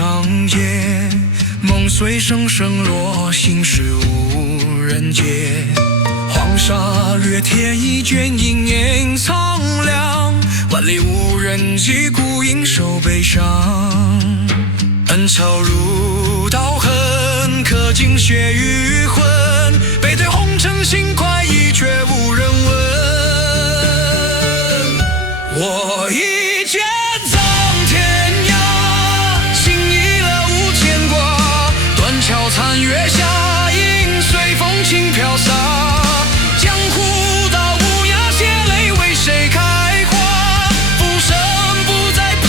长夜，梦碎声声落，心事无人解。黄沙掠天一卷，阴影苍凉，万里无人迹，孤影受悲伤。恩仇如刀痕，刻进血与魂，背对红尘心快意，却无人问。我一剑葬天涯，心已了无牵挂，断桥残月下，影随风轻飘洒。江湖道无涯，血泪为谁开花？浮生不再怕，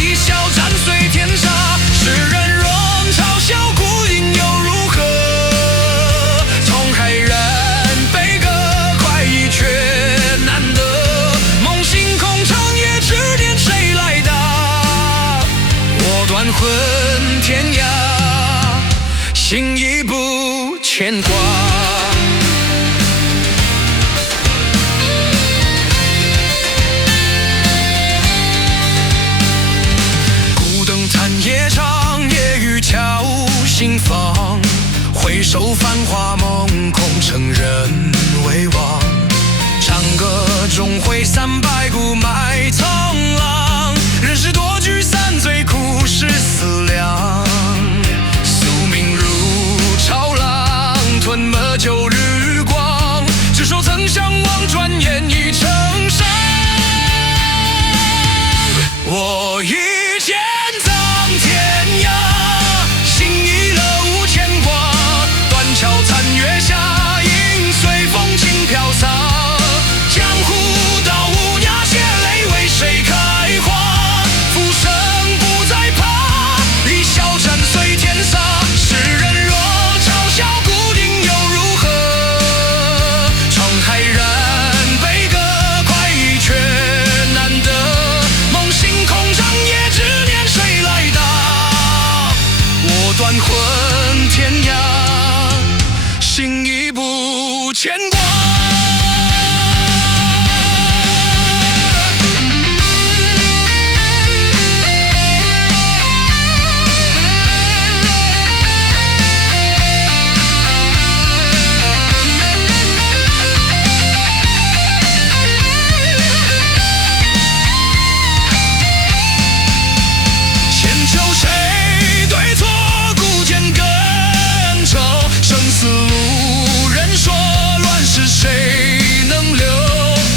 一笑斩碎天沙。世人若嘲笑孤影又如何？从海人悲歌，快意却难得。梦醒空长夜，指点谁来答？我断魂天涯，心已不牵挂。夜长夜雨敲心房，回首繁华梦空，成人为王。长歌终会散，白骨埋苍狼。人世多聚散，最苦是思量。宿命如潮浪，吞没旧日光。执手曾相望，转眼已成伤。我一剑天涯，心已了无牵挂，断桥残月下，影随风轻飘洒。江湖道无涯，血泪为谁开花？浮生不再怕，一笑斩碎天沙。世人若嘲笑孤影又如何？沧海然悲歌，快意却难得。梦醒空长夜，指点谁来答？我断魂天涯，心已不牵挂。千秋谁对错？生死路人说，乱世谁能留？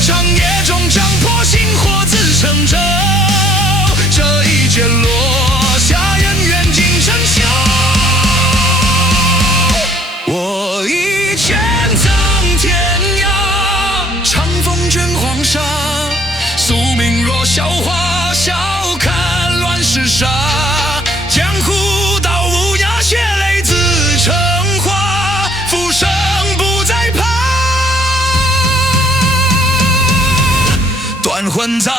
长夜中将破心火，自成舟。这一剑落下，人缘尽成休。我一剑葬天涯，长风卷黄沙。宿命若笑话，笑看乱世杀。江湖道无涯，血泪自成。浮生不再怕，断魂葬